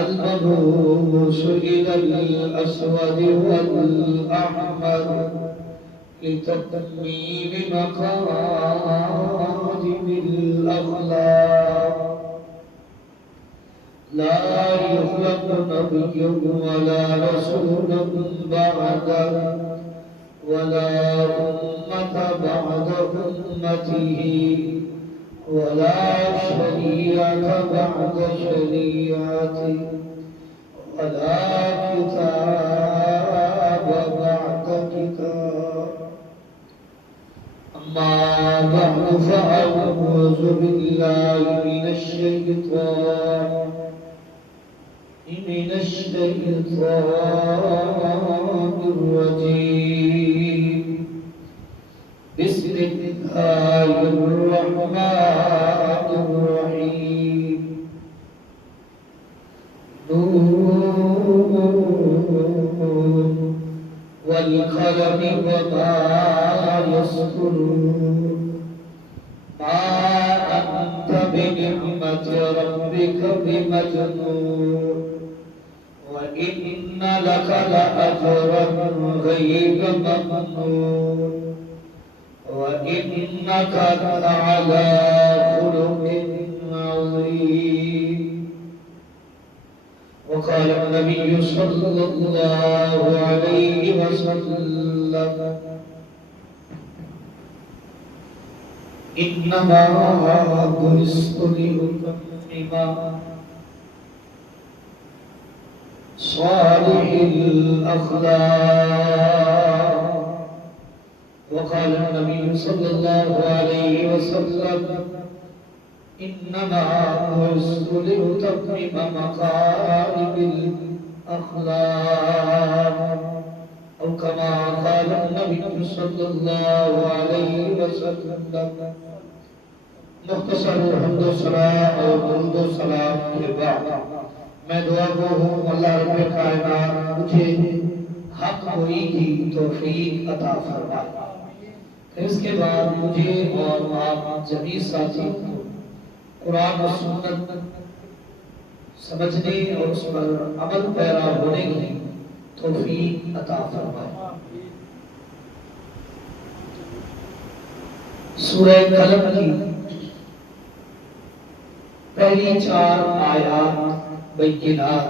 المبعوث إلى الأسود والأحمر لتتميم مقادم الأخلاق لا يخلق نبي ولا رسول بعده ولا أمة بعد أمته ولا شريعة بعد شريعته ولا كتاب بعد كتاب أما بعد فأعوذ بالله من الشيطان الرجيم بسم الله الرحمن الرحيم نون والقلم وما يسطرون ما أنت بنعمة ربك بمجنون وإن لك لأجرا غير ممنون وإنك لعلى خلق عظيم وقال النبي صلى الله عليه وسلم إنما بعثت لأتمم صالح الأخلاق وقال النبي صلى الله عليه وسلم إنما بعثت لأتمم مكارم الأخلاق أو كما قال النبي صلى الله عليه وسلم مختصر الحمد والصلاة اور درود و سلام کے بعد میں دعا گو ہوں اللہ رب کائنات مجھے حق گوئی کی توفیق عطا فرمائے. اس کے بعد مجھے اور آپ جمیع ساتھی کو قرآن و سنت سمجھنے اور اس پر عمل پیرا ہونے کی توفیق عطا فرمائے. سورہ قلم کی پہلی 4 آیات بینات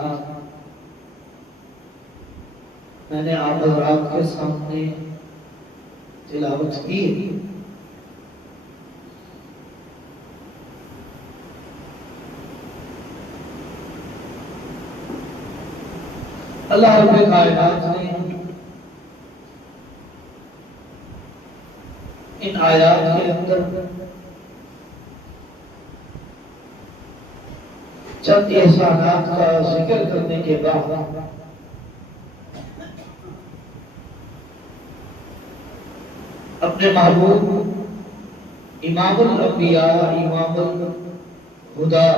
میں نے آپ حضرات کے سامنے تلاوت کی. اللہ رب کائنات نے ان آیات کے اندر چند احسانات کا ذکر کرنے کے بعد اپنے محبوب امام الانبیاء امام الہدیٰ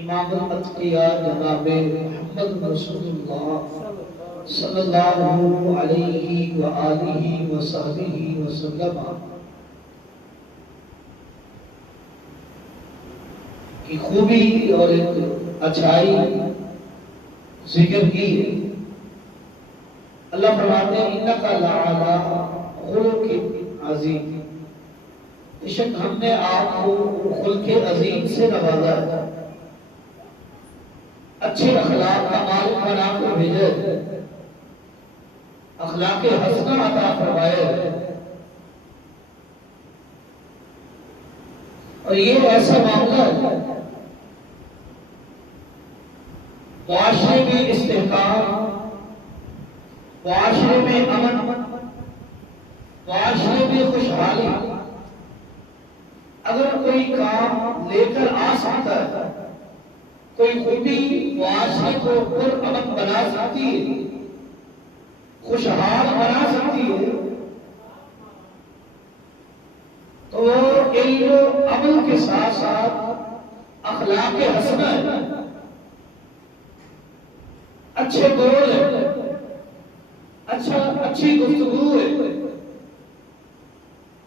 امام الاتقیاء جناب محمد رسول اللہ صلی اللہ علیہ وآلہ وصحبہ وسلم کی خوبی اور ایک اچھائی ذکر کی. اللہ فرماتے ہیں انک لعلی خلق عظیم، بے شک ہم نے آپ کو خلق عظیم سے نوازا ہے، اچھے اخلاق کا مالک بنا کر بھیجے، اخلاق حسنہ عطا فرمائے. اور یہ ایسا معاملہ ہے معاشرے میں استحکام، معاشرے میں امن، معاشرے میں خوشحالی اگر کوئی کام لے کر آ سکتا ہے، کوئی خوبی معاشرے کو پر امن بنا سکتی ہے، خوشحال بنا سکتی ہے، تو وہ علم و عمل کے ساتھ ساتھ اخلاق حسنہ ہے، اچھے قول ہے، اچھی گفتگو ہے،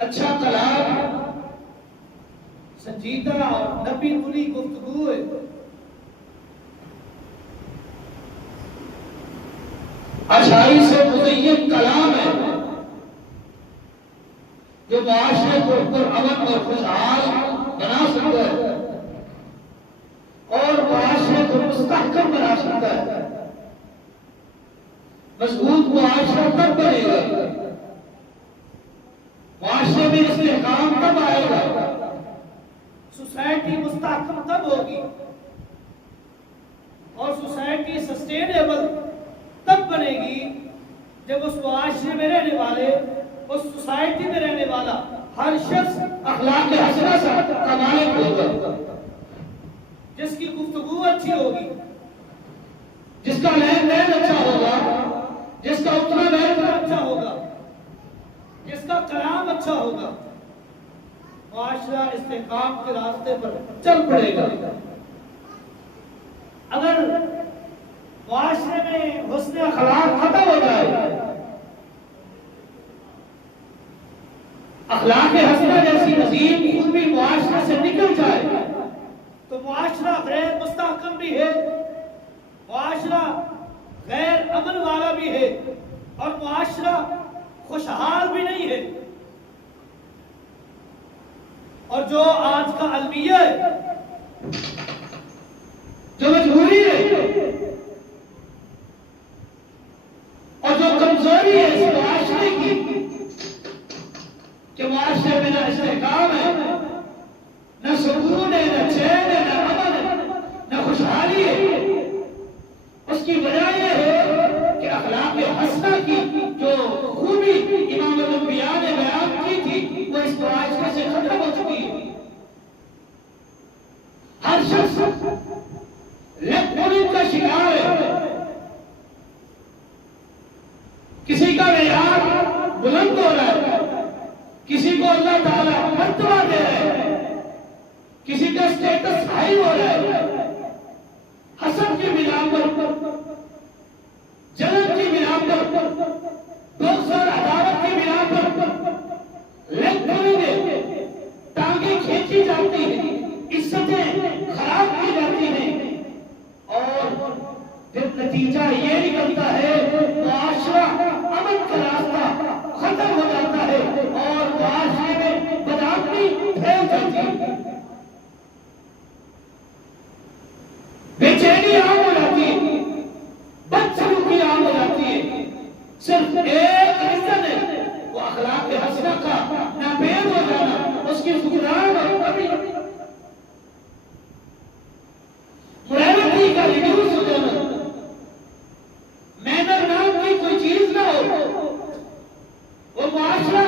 اچھا کلام، سنجیدہ اور نبی کلی گفتگو ہے. اچھائی سے مزین کلام ہے جو معاشرے کو پرامن اور خوشحال بنا سکتا ہے اور معاشرے کو مستحکم بنا سکتا ہے۔ مضبوط معاشرہ تب بنے گا، معاشرے میں استحکام تب آئے گا، سوسائٹی مستحکم تب ہوگی اور سوسائٹی سسٹینیبل تب بنے گی جب اس معاشرے میں رہنے والے، اس سوسائٹی میں رہنے والا ہر شخص اخلاق حسنہ سے کمائے ہوگا، جس کی گفتگو اچھی ہوگی، جس کا لین دین اچھا ہوگا، جس کا اٹھنا بیٹھنا اچھا ہوگا، جس کا کلام اچھا ہوگا، معاشرہ استحکام کے راستے پر چل پڑے گا۔ اگر معاشرے میں حسن اخلاق ختم ہو جائے، اخلاق حسنہ جیسی عظیم خوبی معاشرے سے نکل جائے تو معاشرہ غیر مستحکم بھی ہے، معاشرہ غیر امن والا بھی ہے اور معاشرہ خوشحال بھی نہیں ہے۔ اور جو آج کا المیہ ہے، جو مجبوری ہے اور جو کمزوری ہے اس معاشرے کی کہ معاشرے میں نہ استحکام ہے، نہ سکون ہے، نہ چین ہے، نہ امن ہے، نہ خوشحالی ہے، اس کی وجہ یہ ہے کہ اخلاق حسنہ کی جو خوبی امام الانبیاء نے بیان کی تھی وہ اس معاشرے سے ختم ہو چکی ہے۔ ہر شخص لیفٹ پوائنٹ کا شکار ہے، کسی کا معیار بلند ہو رہا ہے، کسی کو اللہ تعالیٰ مرتبہ دے رہے ہیں، کسی کا اسٹیٹس ہائی ہو رہا ہے، حسد کی بنا پر، جلن کی بنا پر، بغض اور عداوت کی بنا پر لیفٹ پوائنٹ میں ٹانگیں کھینچی جاتی ہیں، عزتیں خراب کی جاتی ہیں اور پھر نتیجہ یہ نکلتا ہے معاشرہ امن کا راستہ ختم ہو جاتا ہے اور معاشرے میں بدامنی پھیل جاتی ہے، بے چینی عام ہو جاتی ہے، بدسلوکی عام ہو جاتی ہے۔ صرف ایک ریزن ہے، وہ اخلاق حسنہ کا ناپید ہو جانا، اس کی فقدان اور کمی، موریلٹی کا ریڈیوس ہو جانا، مینر نام کی کوئی چیز نہ ہو، وہ معاشرہ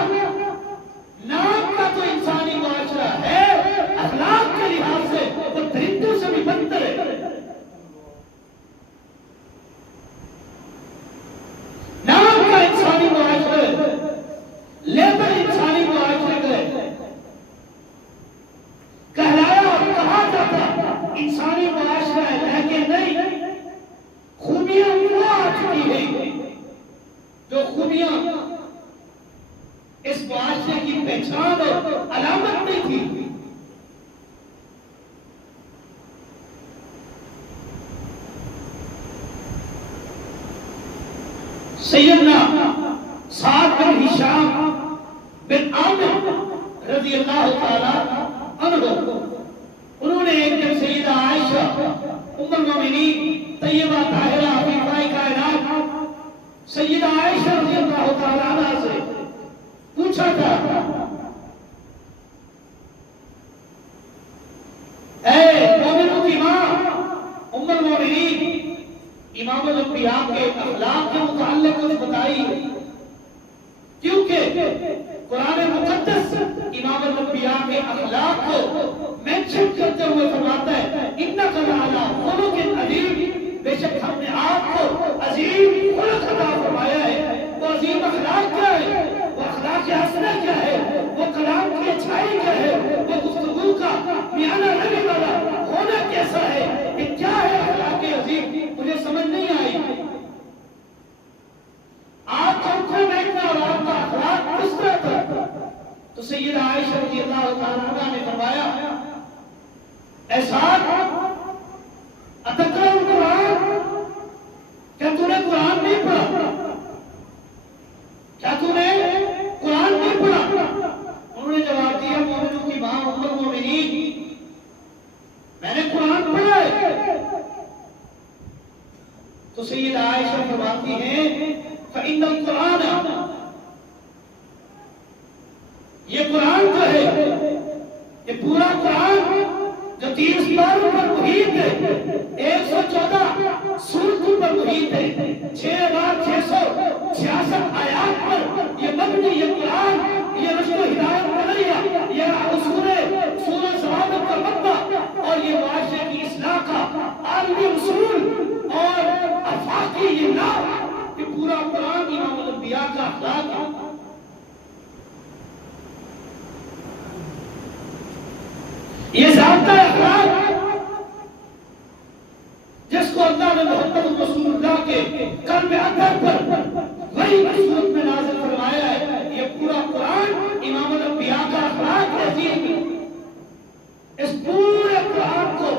نام کا تو انسانی معاشرہ ہے، اخلاق کے لحاظ سے وہ درندوں سے بھی بدتر ہے۔ نام کا انسانی معاشرہ ہے، لیبر انسانی معاشرہ ہے، کہلایا اور کہا جاتا انسانی معاشرہ ہے، لیکن نہیں، خوبیاں وہ آ چکی ہیں جو خوبیاں اس معاشرے کی پہچان اور علامت نہیں تھی۔ سیدنا سعد بن ہشام بن عامر رضی اللہ تعالی عنہ، انہوں نے ایک دن سیدہ عائشہ ام المومنین طیبہ طاہرہ عفیفہ کائنات سیدہ عائشہ رضی اللہ تعالی عنہ سے پوچھا تھا، اے مومنوں کی ماں ام المومنین، امام الانبیاء کے اخلاق کے متعلق کچھ بتائیے، کیونکہ قرآن مقدس امام الانبیاء کے اخلاق کو مینشن کرتے ہوئے فرماتا ہے انک لعلی خلق عظیم، بے شک ہم نے آپ کو عظیم خلق عطا فرمایا ہے۔ وہ عظیم اخلاق کیا ہے؟ وہ اخلاق حسنہ کیا ہے؟ وہ کلام کی اچھائی کیا ہے؟ وہ گفتگو کا میانہ رہنے والا ہونا کیسا ہے؟ یہ کیا ہے اخلاق عظیم؟ مجھے سمجھ نہیں آئی۔ آپ کو اٹھنا بیٹھنا اور آپ کا اخلاق کس طرح تھا؟ تو سیدہ عائشہ رضی اللہ تعالیٰ عنہ نے فرمایا، اے سعد، اتدری تو سیدہ عائشہ فرماتی ہیں فإن القرآن، یہ قرآن جو ہے، یہ پورا قرآن جو 30 پاروں پر محیط ہے، 114 سورتوں پر محیط ہے، 6666 آیات پر یہ مبنی، یہ قرآن، یہ رشد و ہدایت کا ذریعہ، یہ سورہ ضوابط کا مبدا اور یہ معاشرے کی اصلاح کا عالمی اصول اور افاقی یہ نام، یہ پورا قرآن امام الانبیاء کا اخلاق ہے۔ یہ ضابطہ اخلاق جس کو اللہ نے محمد رسول اللہ کے قلب اطہر پر وہی صورت میں نازل فرمایا ہے، یہ پورا قرآن امام الانبیاء کا اخلاق عظیم ہے۔ اس پورے قرآن کو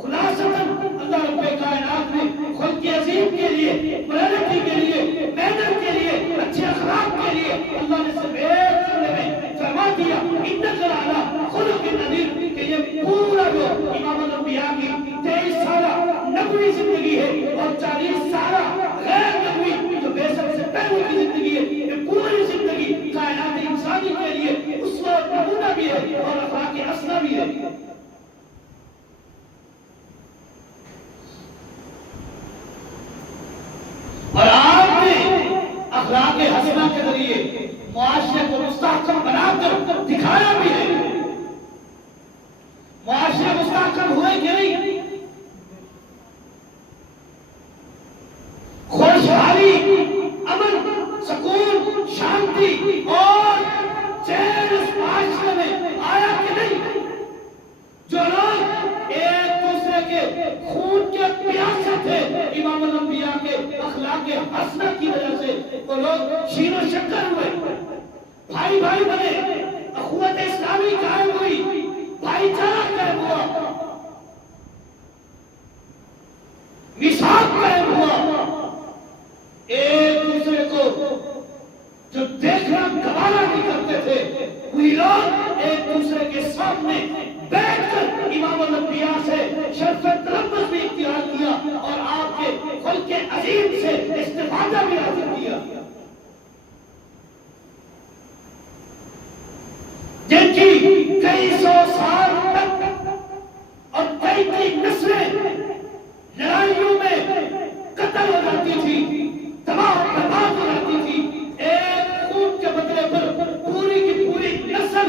خلاصتاً اللہ رب کائنات نے خلق عظیم کے لیے، morality کے لیے، محنت کے لیے، اچھے اخلاق کے لیے اللہ نے صرف ایک جملے میں فرما دیا انک لعلی خلق عظیم، کہ یہ پورا جو امام الانبیاء کی 23 سالہ نبوی زندگی ہے اور 40 سالہ غیر نبوی جو بعثت سے پہلے کی زندگی ہے، یہ پوری زندگی کائنات انسانی کے لیے اسوہ اور نمونہ بھی ہے اور اخلاق حسنہ بھی ہے۔ اور آپ نے اخلاق حسنہ کے ذریعے معاشرے کو مستحکم بنا کر دکھایا بھی ہے۔ معاشرے مستحکم ہوئے کہ نہیں؟ خوشحالی، امن، سکون، شانتی اور چین اس معاشرے میں آیا کہ نہیں؟ جو لوگ ایک دوسرے کے خون کے پیاسے تھے امام الانبیاء کے اخلاق حسنہ کی وجہ سے وہ لوگ شیر و شکر ہوئے، بھائی بھائی بنے، اخوت اسلامی قائم ہوئی، بھائی چارہ قائم ہوا، میثاق قائم ہوا، ایک دوسرے کو جو دیکھنا گوارا نہیں کرتے تھے وہی لوگ ایک دوسرے کے سامنے بیٹھ کر امام الانبیاء سے شرف تلفظ بھی اختیار کیا اور آپ کے خلق عظیم سے استفادہ بھی حاصل کیا، جن کی کئی سو سال تک اور کئی نسلیں لڑائیوں میں قتل ہو جاتی تھی، تباہ برباد ہو جاتی تھی، ایک خون کے بدلے پر پوری کی پوری نسل،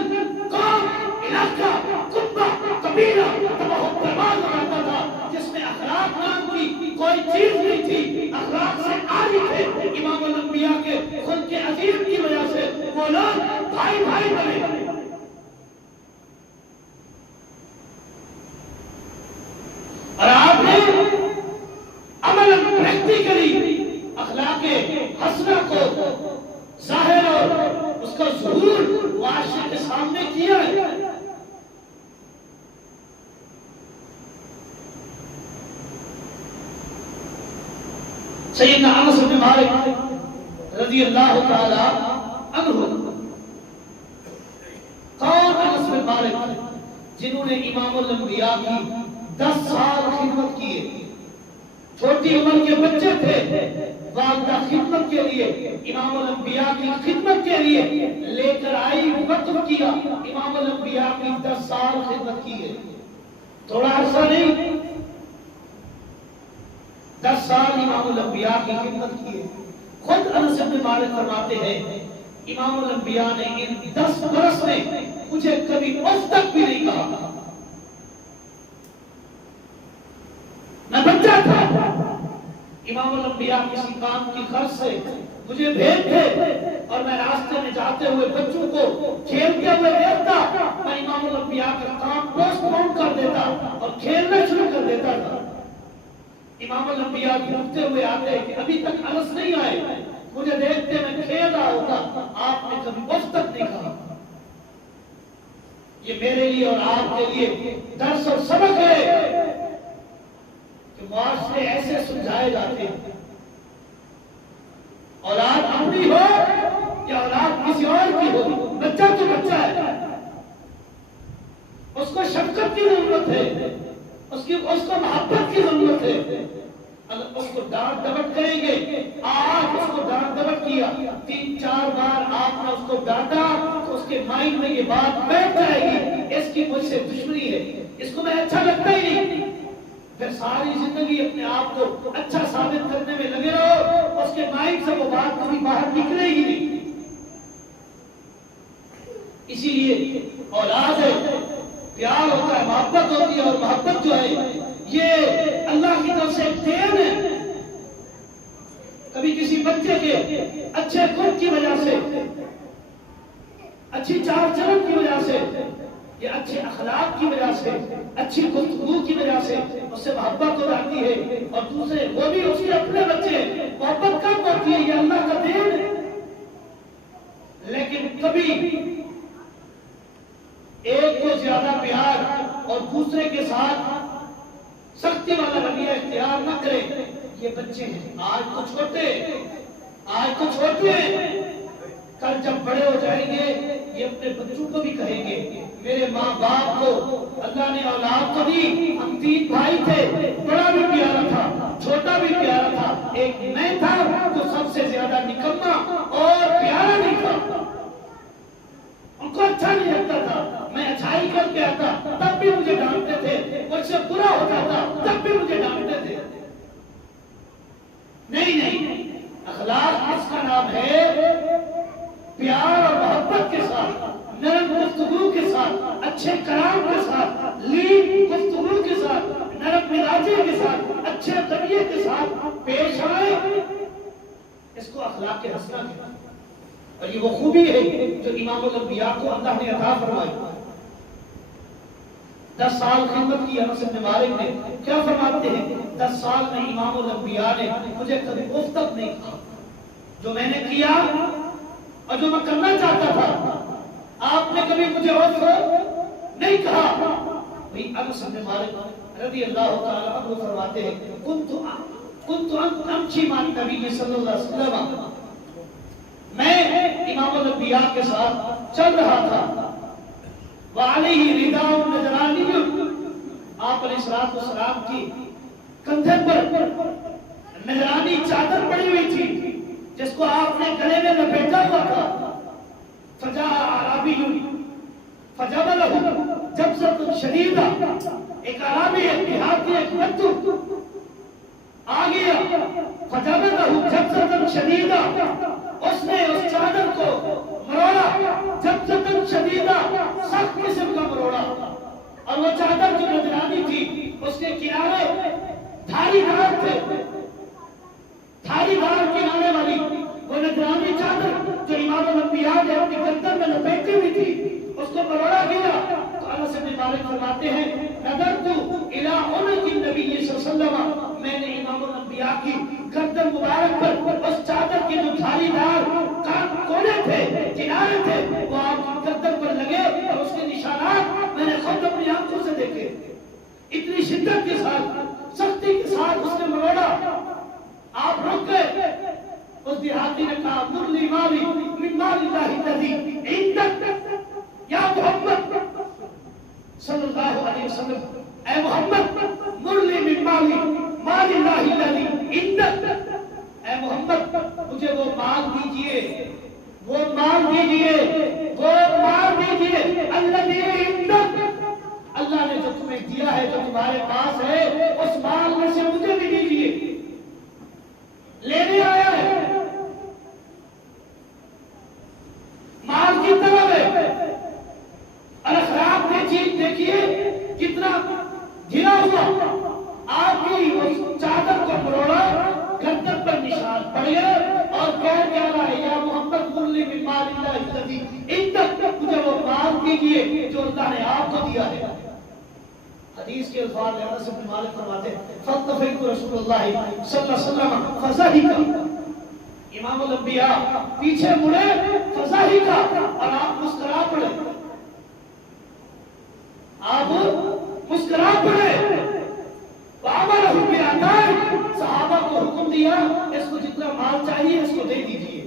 قوم، علاقہ، قبہ، قبیلہ تباہ برباد ہو جاتا تھا، جس میں اخلاق نام کی کوئی چیز نہیں تھی، اخلاق سے عاری تھے۔ امام الانبیاء کے خلق عظیم کی وجہ سے وہ لوگ بھائی بھائی بنے۔ اور آپ نے عمل پریکٹیکلی اخلاق حسنہ کو ظاہر اور اس کا ظہور معاشرے کے سامنے کیا ہے۔ سیدنا انس بن مالک رضی اللہ تعالی عنہ، کون انس بن مالک؟ جنہوں نے امام الانبیاء کی 10 سال خدمت کیے، چھوٹی عمر کے بچے تھے، والدہ خدمت کے لیے، امام الانبیاء کی خدمت کے لیے لے کر آئی، وقف کیا، امام الانبیاء کی 10 سال خدمت کی ہے، تھوڑا عرصہ نہیں، 10 سال امام الانبیاء کی خدمت کی ہے۔ خود انس بن مالک فرماتے ہیں امام الانبیاء نے ان 10 برس میں مجھے کبھی اف تک بھی نہیں کہا، میں بچہ تھا، امام الانبیاء کسی کام کی غرض سے مجھے بھیجتے اور میں راستے میں جاتے ہوئے بچوں کو کھیلتے ہوئے دیکھتا، میں امام الانبیاء کا کام پوسٹ پون کر دیتا اور کھیلنا شروع کر دیتا تھا۔ امام الانبیاء گھومتے ہوئے آتے کہ ابھی تک انس نہیں آئے، مجھے دیکھتے میں کھیل رہا ہوتا، آپ نے کبھی اف تک نہیں کہا۔ یہ میرے لیے اور آپ کے لیے درس اور سبق ہے کہ معاشرے ایسے سمجھائے جاتے ہیں، اولاد اپنی ہو یا اولاد کسی اور کی ہو، بچہ تو بچہ ہے، اس کو شفقت کی ضرورت ہے، اس کو محبت کی ضرورت ہے۔ اگر اس کو ڈانٹ ڈپٹ کریں گے. آج اس کو ڈانٹ ڈپٹ کیا, 3-4 بار آپ نے اس کو ڈانٹا تو اس کے مائنڈ میں یہ بات بیٹھ جائے گی, اس کی مجھ سے دشمنی ہے, اس کو میں اچھا لگتا ہی نہیں. پھر ساری زندگی اپنے آپ کو اچھا ثابت کرنے میں لگے رہو, اس کے مائنڈ سے وہ بات کبھی باہر نکلے ہی نہیں. اسی لیے اولاد ہے, پیار ہوتا ہے, محبت ہوتی ہے, اور محبت جو ہے یہ اللہ کی طرف سے ایک دین ہے. کبھی کسی بچے کے اچھے خلق کی وجہ سے, اچھی چال چلن کی وجہ سے, یا اچھے اخلاق کی وجہ سے, اچھی گفتگو کی وجہ سے اس سے محبت ہو جاتی ہے, اور دوسرے وہ بھی اس کے اپنے بچے ہیں, محبت کم ہوتی ہے, یہ اللہ کا دین ہے. لیکن کبھی ایک کو زیادہ پیار اور دوسرے کے ساتھ سختی والا رویہ اختیار نہ کرے. یہ بچے ہیں, آج تو چھوٹے ہیں, کل جب بڑے ہو جائیں گے یہ اپنے بچوں کو بھی کہیں گے میرے ماں باپ کو اللہ نے اولاد تو دی, ہم 3 بھائی تھے, بڑا بھی پیارا تھا, چھوٹا بھی پیارا تھا, ایک میں تھا جو سب سے زیادہ نکما اور پیارا نہیں تھا. ان کو اچھا نہیں لگتا تھا, میں اچھائی کر کے آتا تب بھی مجھے ڈانٹتے تھے, مجھ سے برا ہو جاتا تب بھی مجھے ڈانٹتے تھے. نہیں, اخلاق اس کا نام ہے پیار اور محبت کے ساتھ, نرم گفتگو کے ساتھ, اچھے کلام کے ساتھ, لین گفتگو کے ساتھ, نرم مزاجی کے ساتھ, اچھے رویے کے ساتھ پیش آئے. اس کو اخلاق کے حسنہ کہتے ہیں, اور یہ وہ خوبی ہے جو امام الانبیاء کو اللہ نے عطا فرمائی. 10 سال خدمت کی انس بن مالک نے, کیا فرماتے ہیں, 10 سال میں امام الانبیاء نے مجھے کبھی اف تک نہیں کہا. جو میں نے کیا اور جو میں کرنا چاہتا تھا آپ نے کبھی مجھے اف نہیں کہا. بھئی انس بن مالک رضی اللہ تعالی عنہ فرماتے ہیں, کنت امشی مع النبی صلی اللہ علیہ وسلم, میں امام الانبیاء کے ساتھ چل رہا تھا, وعلیہ رداء نجرانی, آپ علیہ السلام کی کندھے پر نجرانی چادر پڑی ہوئی تھی جس کو آپ نے گلے میں لپیٹا ہوا تھا. فجاء اعرابی فجبلہ جبزۃ شدیدہ, ایک اعرابی, ایک دیہاتی, ایک بدو آ گیا. فجبلہ جبزۃ شدیدہ, اس نے اس چادر کو مروڑا, جبزۃ شدیدہ, سخت قسم کا مروڑا. اور وہ چادر جو نجرانی تھی اس کے کنارے دھاری دھار تھے, دھاری دھار کنارے والی وہ نجرانی چادر جو امام الانبیاء نے اپنی گردن میں لپیٹی ہوئی تھی اس کو مروڑا گیا. تو انس بن مالک فرماتے ہیں, نظرت الی عنق النبی صلی اللہ علیہ وسلم, میں نے امام الانبیاء کی گردن مبارک پر اس چادر کے جو دھاری دھار کونے تھے, کنارے تھے, وہ آپ کی گردن پر لگے, اور اس کے نشانات میں نے خود اپنی آنکھوں سے دیکھے. اتنی شدت کے ساتھ, سختی کے ساتھ اس نے مروڑا. آپ رک گئے. اس دیہاتی نے کہا, مرلی مالی من مال اللہ الذی عندک یا محمد صلی اللہ علیہ وسلم, اے محمد مرلی من مالی مال اللہ الذی عندک, اے محمد مجھے وہ مال دیجئے, وہ مال دیجئے, وہ مال دیجئے الذی عندک, اللہ نے جو تمہیں دیا ہے, جو تمہارے پاس ہے, اس مال میں سے مجھے بھی دیجئے. لینے آیا ہے, مال کی طلب ہے. اور اخلاق نے چیز دیکھیے کتنا گھرا ہوا, آپ کی اس چادر کو مروڑا, گردن پر نشان پڑ گیا, اور کہہ رہا ہے, یا محمد مرلی من مال اللہ الذی عندک, مجھے وہ مال دیجئے جو اللہ نے آپ کو دیا ہے. حدیث کے الفاظ میں انس بن مالک فرماتے ہیں, فَالتَّفَتُ رسول اللہ صلی اللہ علیہ وسلم فَضَحِكَ, امام الانبیاء پیچھے مڑے, فَضَحِكَ, اور آپ مسکرا پڑے, آپ مسکرا پڑے. وَأَمَرَهُمْ بِالْعَطَاءِ, صحابہ کو حکم دیا, اس کو جتنا مال چاہیے اس کو دے دیجئے.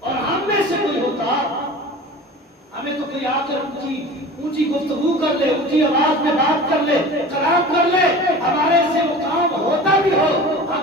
اور ہم میں سے کوئی ہوتا, ہمیں تو کوئی آ کر اونچی گفتگو کر لے, اونچی آواز میں بات کر لے, کلام کر لے, ہمارے سے وہ کام ہوتا بھی ہو, ہم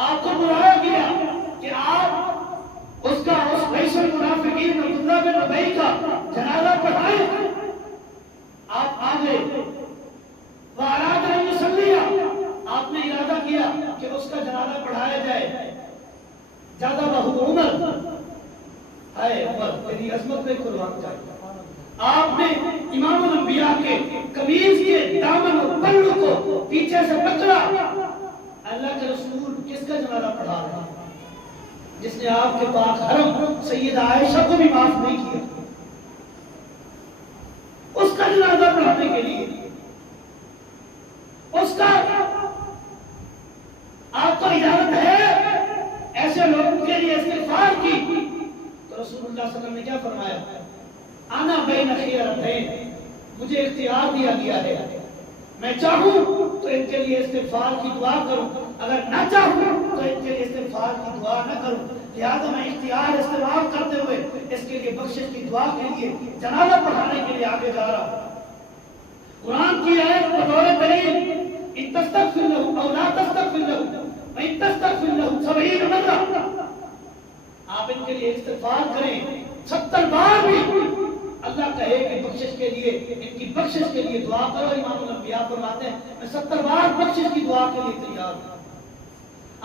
آپ کو بلایا گیا کہ آپ اس کا اس رئیس المنافقین عبداللہ بن ابی کا جنازہ پڑھائیں. آپ آ گئے. واراد ان یصلی، آپ نے ارادہ کیا کہ اس کا جنازہ پڑھایا جائے. زیادہ بہو عمر، اے عمر تیری عظمت میں قربان جائے. آپ نے امام الانبیاء کے قمیض کے دامن اور پلو کو پیچھے سے پکڑا. اللہ کے رسول کس کا جنازہ پڑھا رہے ہیں؟ جس نے آپ کے پاک حرم سیدہ عائشہ کو بھی معاف نہیں کیا، اس کا جنازہ پڑھانے کے لیے اس کا آپ کو اجازت ہے ایسے لوگوں کے لیے استغفار کی؟ تو رسول اللہ صلی اللہ علیہ وسلم نے کیا فرمایا؟ انا بین خیرتین، مجھے اختیار دیا گیا ہے، میں چاہوں تو ان کے لیے استغفار کی دعا کروں، اگر نہ چاہوں تو ان کے لیے استغفار کی دعا نہ کروں. لہذا میں اختیار استعمال کرتے ہوئے اس کے لیے بخشش کی دعا کے لیے جنازہ پڑھانے کے لیے آگے جا رہا ہوں. قرآن کی آیت بطور دلیل، ان تستغفر له او لا تستغفر له وان تستغفر له 70 مرہ، آپ ان کے لیے استغفار کریں 70 بار بھی. اللہ کہے کہ بخشش کے لیے، ان کی بخشش کے لیے دعا کرو. امام الانبیاء فرماتے ہیں میں 70 بار بخشش کی دعا کے لیے تیار ہوں.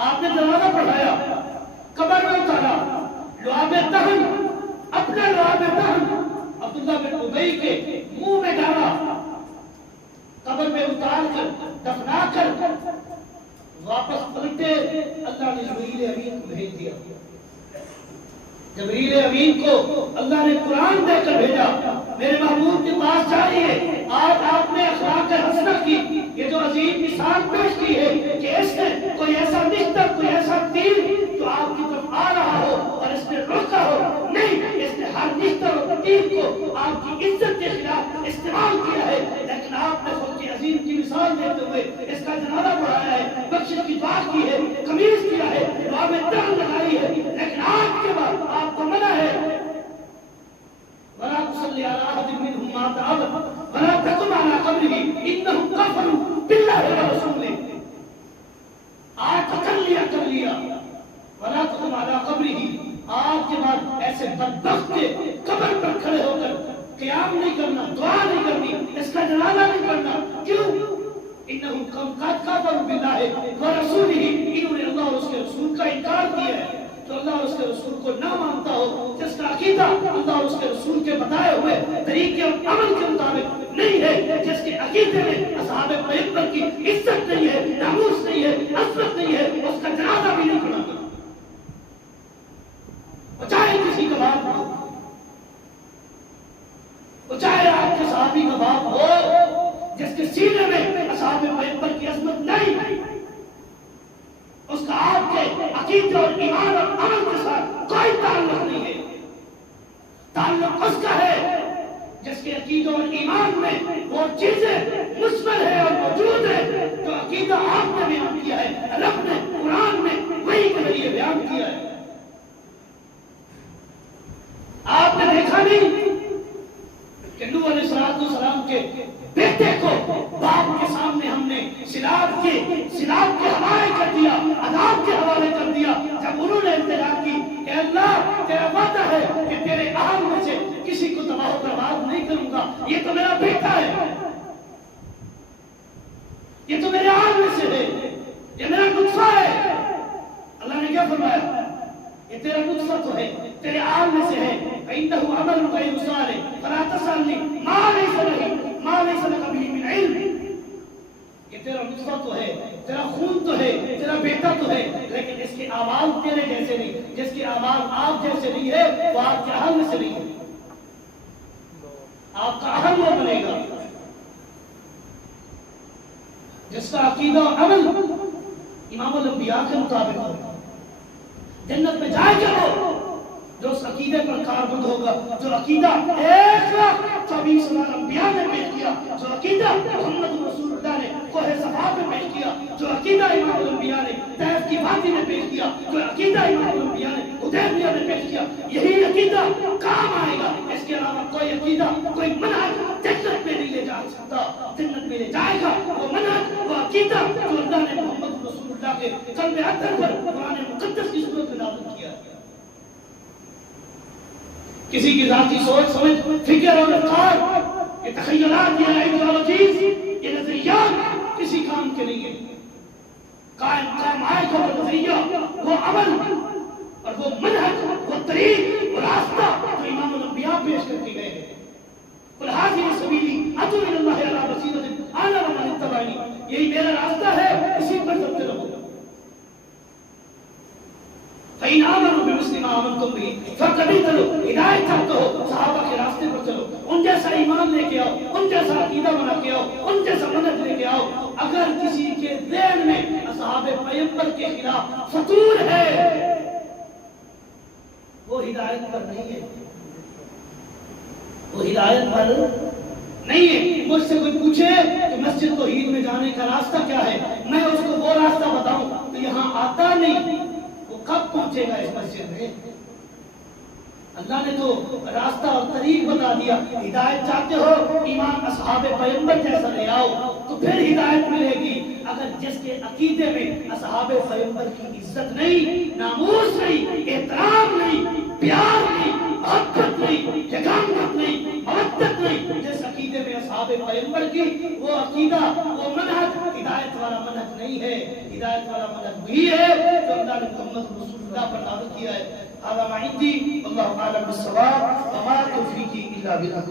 آپ نے جنازہ پڑھایا، قبر میں اتارا، لعاب دہن، اپنے لعاب دہن عبداللہ بن ابی کے منہ میں ڈالا، قبر میں اتار کر دفنا کر واپس پلٹے. اللہ نے جبریل امین کو بھیج دیا. جبریل امین کو اللہ نے قرآن دے کر بھیجا، میرے محبوب کے پاس جائیے. آج آپ نے اخلاق حسنہ کی یہ جو عظیم مثال پیش کی ہے کہ اس نے کوئی ایسا نشتر، کوئی ایسا تیر جو آپ کی طرف آ رہا ہو اور اس نے روکا ہو، نہیں، اس نے ہر نشتر اور تیر کو آپ کی عزت کے خلاف استعمال کیا ہے. لیکن آپ نے خود کی عظیم کی مثال دیتے ہوئے اس کا جنازہ پڑھایا ہے، بخشش کی دعا کی ہے، قمیض کیا ہے، دعا میں دم لگائی ہے. لیکن آج کے بعد آپ کو منع ہے وَلَا تُصَلِّ عَلَىٰ أَحَدٍ مِّنْهُمْ مَاتَ أَبَدًا وَلَا تَقُمْ عَلَىٰ قَبْرِهِ إِنَّهُمْ كَفَرُوا بِاللَّهِ وَرَسُولِهِ. آج تو کر لیا وَلَا تَقُمْ عَلَىٰ قَبْرِهِ. آج کے بعد ایسے بدبخت کے قبر پر کھڑے ہو کر قیام نہیں کرنا، دعا نہیں کرنی، اس کا جنازہ نہیں پڑھنا. کیوں؟ إِنَّهُمْ قَدْ كَفَرُوا بِاللَّهِ وَرَسُولِهِ، انہوں نے اللہ اور اس کے رسول کا انکار کیا ہے. تو اللہ اور اس کے رسول کو نہ مانتا ہو، جس کا عقیدہ اللہ اور اس کے رسول کے بتائے ہوئے طریقے اور عمل کے مطابق نہیں ہے، جس کے عقیدے میں اصحاب پیغمبر کی عزت نہیں ہے، ناموس نہیں ہے، عظمت نہیں ہے، اس کا جنازہ بھی نہیں پڑھانا. چاہے کسی کا باپ ہو، چاہے آپ کے صحابی کا باپ ہو جس کے سینے میں اصحاب پیغمبر کی عظمت نہیں، اس کا آپ کے عقیدے اور ایمان اور عمل کے ساتھ کوئی تعلق نہیں ہے. تعلق اس کا ہے جس کے عقیدے اور ایمان میں وہ چیزیں مشمل ہے اور موجود ہے جو عقیدہ آپ نے بیان کیا ہے، رب نے قرآن میں وہی کے ذریعے بیان کیا ہے. آپ نے دیکھا نہیں کہ نوح علیہ السلام کے بیٹے کو باپ کے سامنے ہم نے سلاب کے حوالے کر دیا، عذاب کے حوالے کر دیا. جب انہوں نے التجا کی کہ اللہ تیرا وعدہ ہے کہ تیرے اہل میں سے کسی کو تباہ و برباد نہیں کروں گا، یہ تو میرا بیٹا ہے، یہ تو میرے اہل میں سے ہے، یہ میرا نطفہ ہے. اللہ نے کیا فرمایا؟ یہ تیرا نطفہ تو ہے، تیرے اہل میں سے ہے. فإنه عمل غير صالح فلا تسألني ما ليس لك به من علم. یہ تیرا نطفہ تو ہے، تیرا خون تو ہے، تیرا بیٹا تو ہے، لیکن اس کے اعمال تیرے جیسے نہیں. جس کے اعمال آپ جیسے نہیں ہے وہ آپ کے اہل میں سے نہیں ہے. آپ کا اہل وہ بنے گا جس کا عقیدہ اور عمل امام الانبیاء کے مطابق ہوگا. جنت میں جائے گا وہ جو اس عقیدے پر کاربند ہوگا، جو عقیدہ 1,24,000 انبیاء نے پیش کیا، جو عقیدہ محمد رسول اللہ نے کوہ صفا میں پیش کیا، جو عقیدہ امام الانبیاء نے طیف کی وادی میں پیش کیا، جو عقیدہ امام الانبیاء نے حدیبیہ میں پیش کیا، یہی عقیدہ کام آئے گا. اس کے علاوہ کوئی عقیدہ، کوئی منہج جنت میں نہیں لے جا سکتا. جنت میں لے جائے گا وہ منہج، وہ عقیدہ جو اللہ نے محمد رسول اللہ اللہ کے قلب اطہر پر قرآن مقدس کی صورت میں نازل کیا ہے۔ کسی کی ذاتی سوچ سمجھ فکر اور افکار، یہ تخیلات، یہ آئیڈیالوجیز، یہ نظریات کسی کام کے نہیں ہیں۔ قائم آئے کا وہ نظریہ، وہ عمل اور وہ منہج، وہ طریق، وہ راستہ جو امام الانبیاء پیش کر کے گئے ہیں۔ قل هذه سبیلی ادعو الی اللہ علی بصیرۃ انا ومن اتبعنی، یہی میرا راستہ ہے، اسی پر چلتے رہو۔ فإن آمنوا بمثل ما آمنتم به فاقتدوا، ہدایت چاہتے ہو صحابہ کے راستے پر چلو، ان جیسا ایمان لے کے آؤ، ان جیسا عقیدہ بنا کے آؤ، ان جیسا منہج لے کے آؤ۔ اگر کسی کے ذہن میں اصحاب پیغمبر کے خلاف فطور ہے، وہ ہدایت پر نہیں ہے، وہ ہدایت پر نہیں ہے۔ مجھ سے کوئی پوچھے کہ مسجد توحید میں جانے کا راستہ کیا ہے، میں اس کو وہ راستہ بتاؤں تو یہاں آتا نہیں، وہ کب پہنچے گا اس مسجد میں؟ اللہ نے تو راستہ اور طریق بتا دیا۔ ہدایت چاہتے ہو ایمان اصحاب پیغمبر جیسا لے آؤ تو پھر ہدایت ملے گی۔ اگر جس کے عقیدے میں اصحاب پیغمبر کی عزت نہیں، ناموس نہیں، احترام نہیں، پیار نہیں، محبت نہیں، حکامت نہیں، مودت نہیں، جس عقیدے میں اصحاب پیغمبر کی، وہ عقیدہ، وہ منہج ہدایت والا منہج نہیں ہے۔ ہدایت والا منہج وہی ہے جو اللہ نے محمد رسول اللہ پر نازل کیا ہے۔ هذا ما عندي والله اعلم بالصواب وما توفيقي الا بالله۔